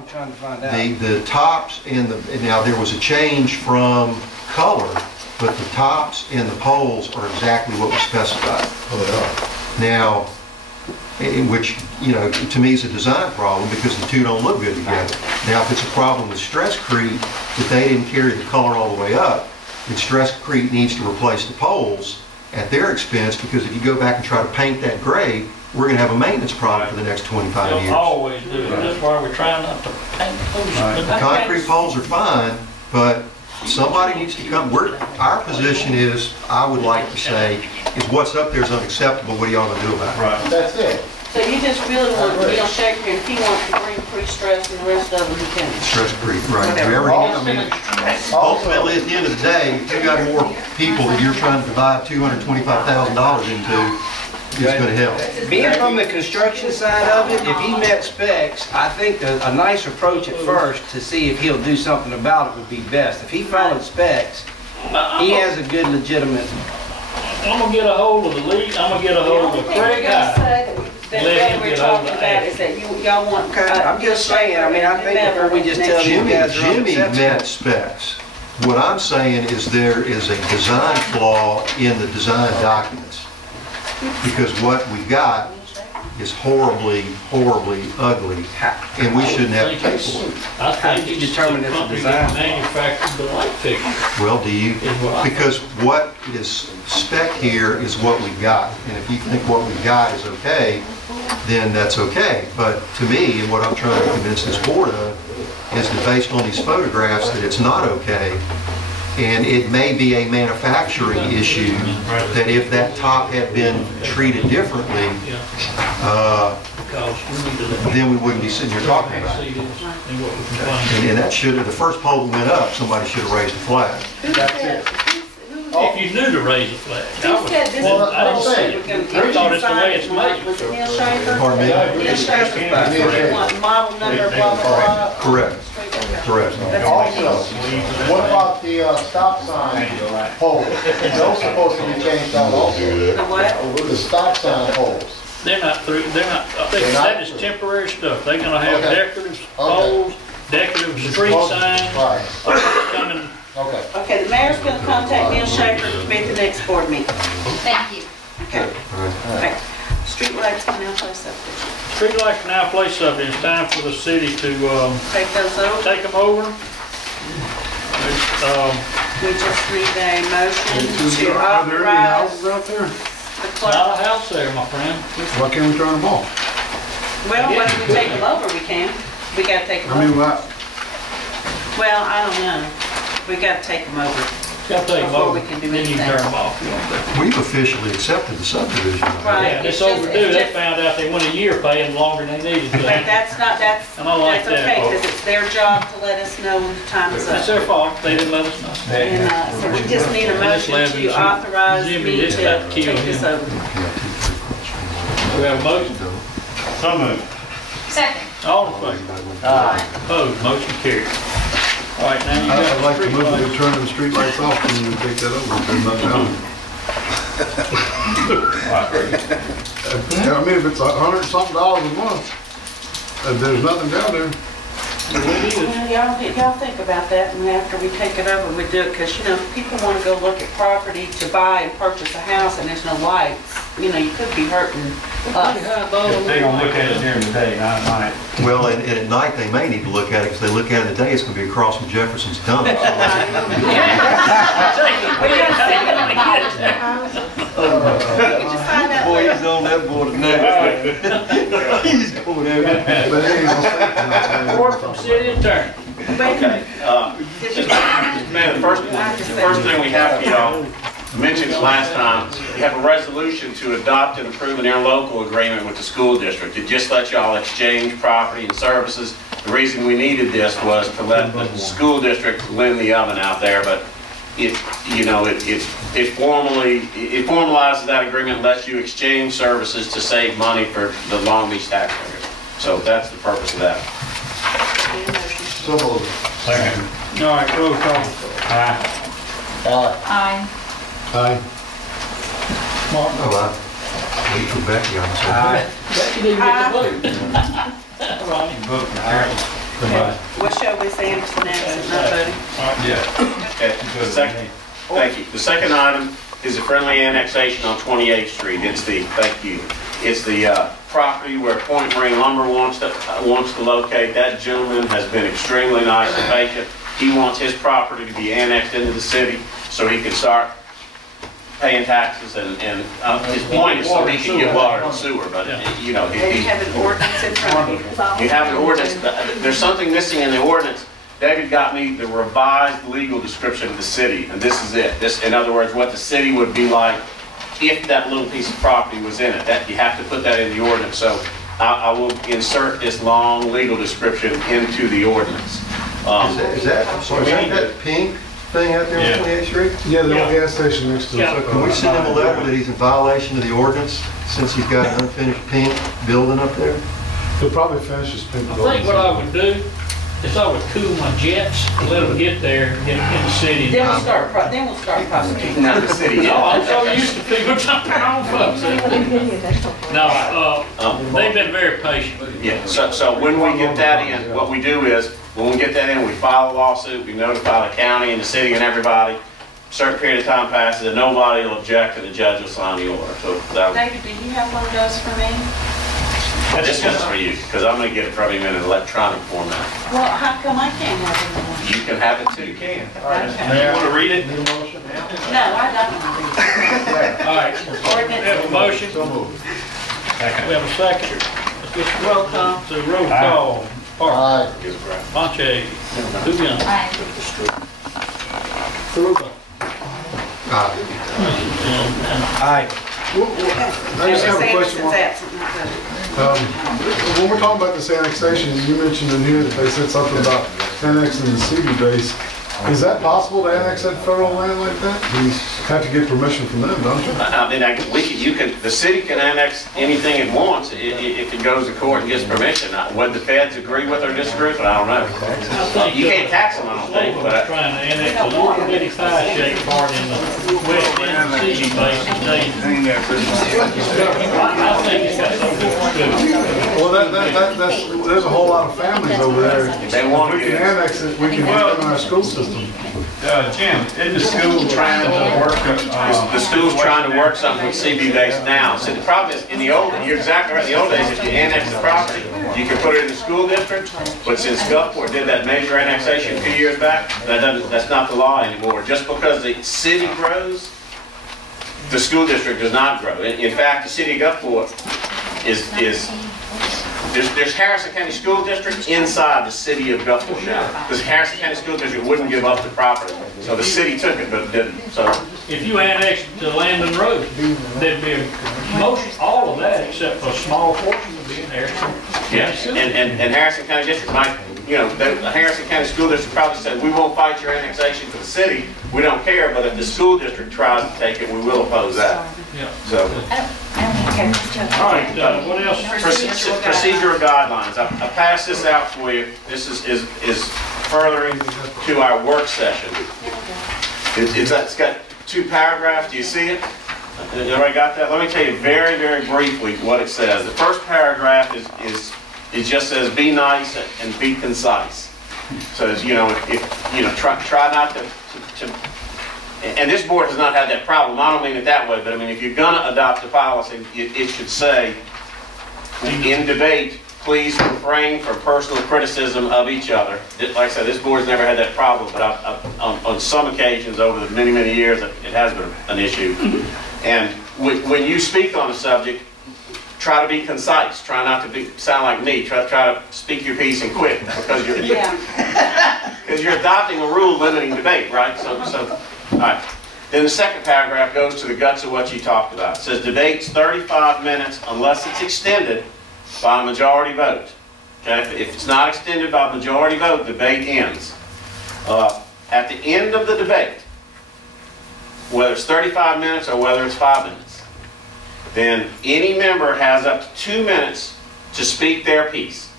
I'm trying to find out. The tops and now there was a change from color, but the tops and the poles are exactly what was specified. Oh, Now, which, you know, to me is a design problem because the two don't look good together. Now, if it's a problem with Stresscrete that they didn't carry the color all the way up, then Stresscrete needs to replace the poles at their expense, because if you go back and try to paint that gray, we're going to have a maintenance problem for the next 25 years. They'll always do it. That's why we're trying not to paint those. The concrete poles are fine, but somebody needs to come. Our position is, I would like to say, is what's up there is unacceptable. What are y'all going to do about it? Right. That's it. So you just really want Neil Shaker, if he wants to bring pre-stress and the rest of them, he can. Stresscrete, right. Whatever. Whoever, I mean, ultimately, at the end of the day, if you got more people that you're trying to divide $225,000 into, it's going to help. Being from the construction side of it, if he met specs, I think a nice approach at first to see if he'll do something about it would be best. If he followed specs, he has a good legitimate. I'm gonna get a hold of the lead. I'm gonna get a hold of Craig High. That we're talking about is that y'all want. I'm just saying, I mean, I think before we just tell these guys they're Jimmy met unacceptable. specs. What I'm saying is there is a design flaw in the design documents, because what we got is horribly, horribly ugly, and we shouldn't have to pay for it. I How think do you it's determine the it's a company design? that manufactured the light fixture. Well, do you? Is what I think. Because what is spec here is what we've got, and if you think what we've got is okay, then that's okay. But to me, and what I'm trying to convince this board of, is that based on these photographs, that it's not okay. And it may be a manufacturing issue, that if that top had been treated differently, then we wouldn't be sitting here talking about it. And that should have, the first pole that went up, somebody should have raised a flag. If you knew to raise the flag. Who said this? I didn't say it. I thought it's the way it's made. Was it Neil Shaker? Pardon me? Neil Shaker, you want model number, blah, blah, blah. Correct. Correct. Also, what about the stop sign poles? Those supposed to be changed out also. The what? The stop sign poles. They're not through, I think They're not that is through. temporary stuff. They're gonna have Okay. decorative poles, decorative street signs, Right, coming. okay. Okay, the mayor's gonna contact Neil Shaker to be at the next board meeting. Thank you. Okay. Okay. Streetlights can now place up there. Streetlights now place subdivision. It's time for the city to, Take those over. take them over. We just need a motion to Are there any authorize houses out there? the Not clerk. a house there, my friend. Why can't we turn them off? Well, when we take them over, we can. We gotta take them I mean, over. why? Well, I don't know. We gotta take them over. Gotta take them Before over, we can do then you anything. turn them off. You want to. We've officially accepted the subdivision. Right. Yeah, It's it's just- overdue. it's They just- found out they went a year paying longer than they needed But to. that's not, that's And I like that okay, part. because it's their job to let us know when the time is It's up. their fault. They didn't let us know. And, so we just need a motion to authorize Jimmy, me this to got killed take this him. over. We have a motion? So moved. Second. All in favor? Opposed? Motion carried. All right, now you got I'd like to move streetlights. to turn the streetlights off and we take that over. There's nothing on it. I mean, if it's $100-something a month, and there's nothing down there. Well, y'all think about that, and after we take it over, we do it, because, you know, people want to go look at property to buy and purchase a house, and there's no lights. You know, you could be hurting us. They're gonna look at it during the day, not at night. Well, and at night, they may need to look at it, because they look at it in the day, it's going to be across from Jefferson's dump. Boy, he's on that board tonight. He's going there. But it ain't gonna stay. Report from city attorney. Okay. Man, the first thing we have for y'all, I mentioned it last time, we have a resolution to adopt and approve an interlocal agreement with the school district. It just lets y'all exchange property and services. The reason we needed this was to let the school district lend the oven out there, but it formalizes that agreement and lets you exchange services to save money for the Long Beach taxpayers. So that's the purpose of that. So moved. Second. All right, roll call. Aye. Aye. Oh, I wait for Becky on this one. Becky didn't get the vote. Ronnie. What shall we say, Anderson Anderson, not voting? Okay, the second, thank you. The second item is a friendly annexation on 28th Street. It's the, thank you, it's the property where Point Marine Lumber wants to locate. That gentleman has been extremely nice and patient. He wants his property to be annexed into the city so he can start paying taxes and his point is so he can get water and sewer, but you know. And you have an ordinance in front of you. You have an ordinance, there's something missing in the ordinance. David got me the revised legal description of the city, and this is it. This, in other words, what the city would be like if that little piece of property was in it. That you have to put that in the ordinance. So I will insert this long legal description into the ordinance. Is that pink thing out there on 28th Street? Yeah, the old gas station next to it. So can we send him a letter that he's in violation of the ordinance since he's got an unfinished pink building up there? He'll probably finish his pink I building. think what I would do is I would cool my jets and let them get there and get in the city. Then we'll start prosecuting. Now the city. No, I'm so used to people jumping on folks. No, they've been very patient. Yeah, so when we get that in, what we do is, when we get that in, we file a lawsuit, we notify the county and the city and everybody. A certain period of time passes and nobody will object and the judge will sign the order. So that, David, do you have one of those for me? this one's for you, because I'm gonna get it from him in an electronic format. Well, how come I can't have one? You can have it too. You can. Okay. You want to read it? No, I don't want to. All right. We have a motion. We have a second. Let's get some Roll call. So roll call. Park. Aye. Bonche. Dugan. Aye. Karuba. Aye. I just have a question. Anderson's absent, not voting. When we're talking about this annexation, you mentioned in here that they said something about annexing the city base. Is that possible to annex that federal land like that? You have to get permission from them, don't you? I mean, the city can annex anything it wants if it goes to court and gets permission. Whether the feds agree with or disagree with it, I don't know. You can't tax them, I don't think, Florida's but trying to annex a little bitty pie-shaped part in the west end of the city base and they, I think it's got something to do. Well, there's a whole lot of families over there. they want If we to can annex it, we can get them in our school system. Jim, isn't the school trying to work? The school's trying to work something with CB base now. So the problem is, you're exactly right, in the old days, if you annex the property, you can put it in the school district, but since Gulfport did that major annexation a few years back, that's not the law anymore. Just because the city grows, the school district does not grow. In fact, the city of Gulfport there's Harrison County School District inside the city of Gulfport now. Because Harrison County School District wouldn't give up the property. So the city took it, but didn't. So If you annex to Landon Road, there'd be all of that except for a small portion would be in Harrison. yeah, and Harrison County District might, the Harrison County School District probably said, we won't fight your annexation to the city. We don't care, but if the school district tries to take it, we will oppose that. Yeah. So All right, what else? procedural guidelines. I passed this out for you. This is furthering to our work session. It's got 2 paragraphs. Do you see it? Everybody got that? Let me tell you very, very briefly what it says. The first paragraph it just says be nice and be concise. So try not to and this board has not had that problem. I don't mean it that way, but I mean if you're gonna adopt a policy, it should say in debate, please refrain from personal criticism of each other. Like I said, this board's never had that problem, but on some occasions over the many, many years, it has been an issue. And when you speak on a subject, try to be concise. Try not to sound like me. Try to speak your piece and quit, because you're adopting a rule limiting debate, right? So all right. Then the second paragraph goes to the guts of what you talked about. It says debate's 35 minutes unless it's extended by a majority vote. Okay? If it's not extended by a majority vote, debate ends. At the end of the debate, whether it's 35 minutes or whether it's 5 minutes, then any member has up to 2 minutes to speak their piece.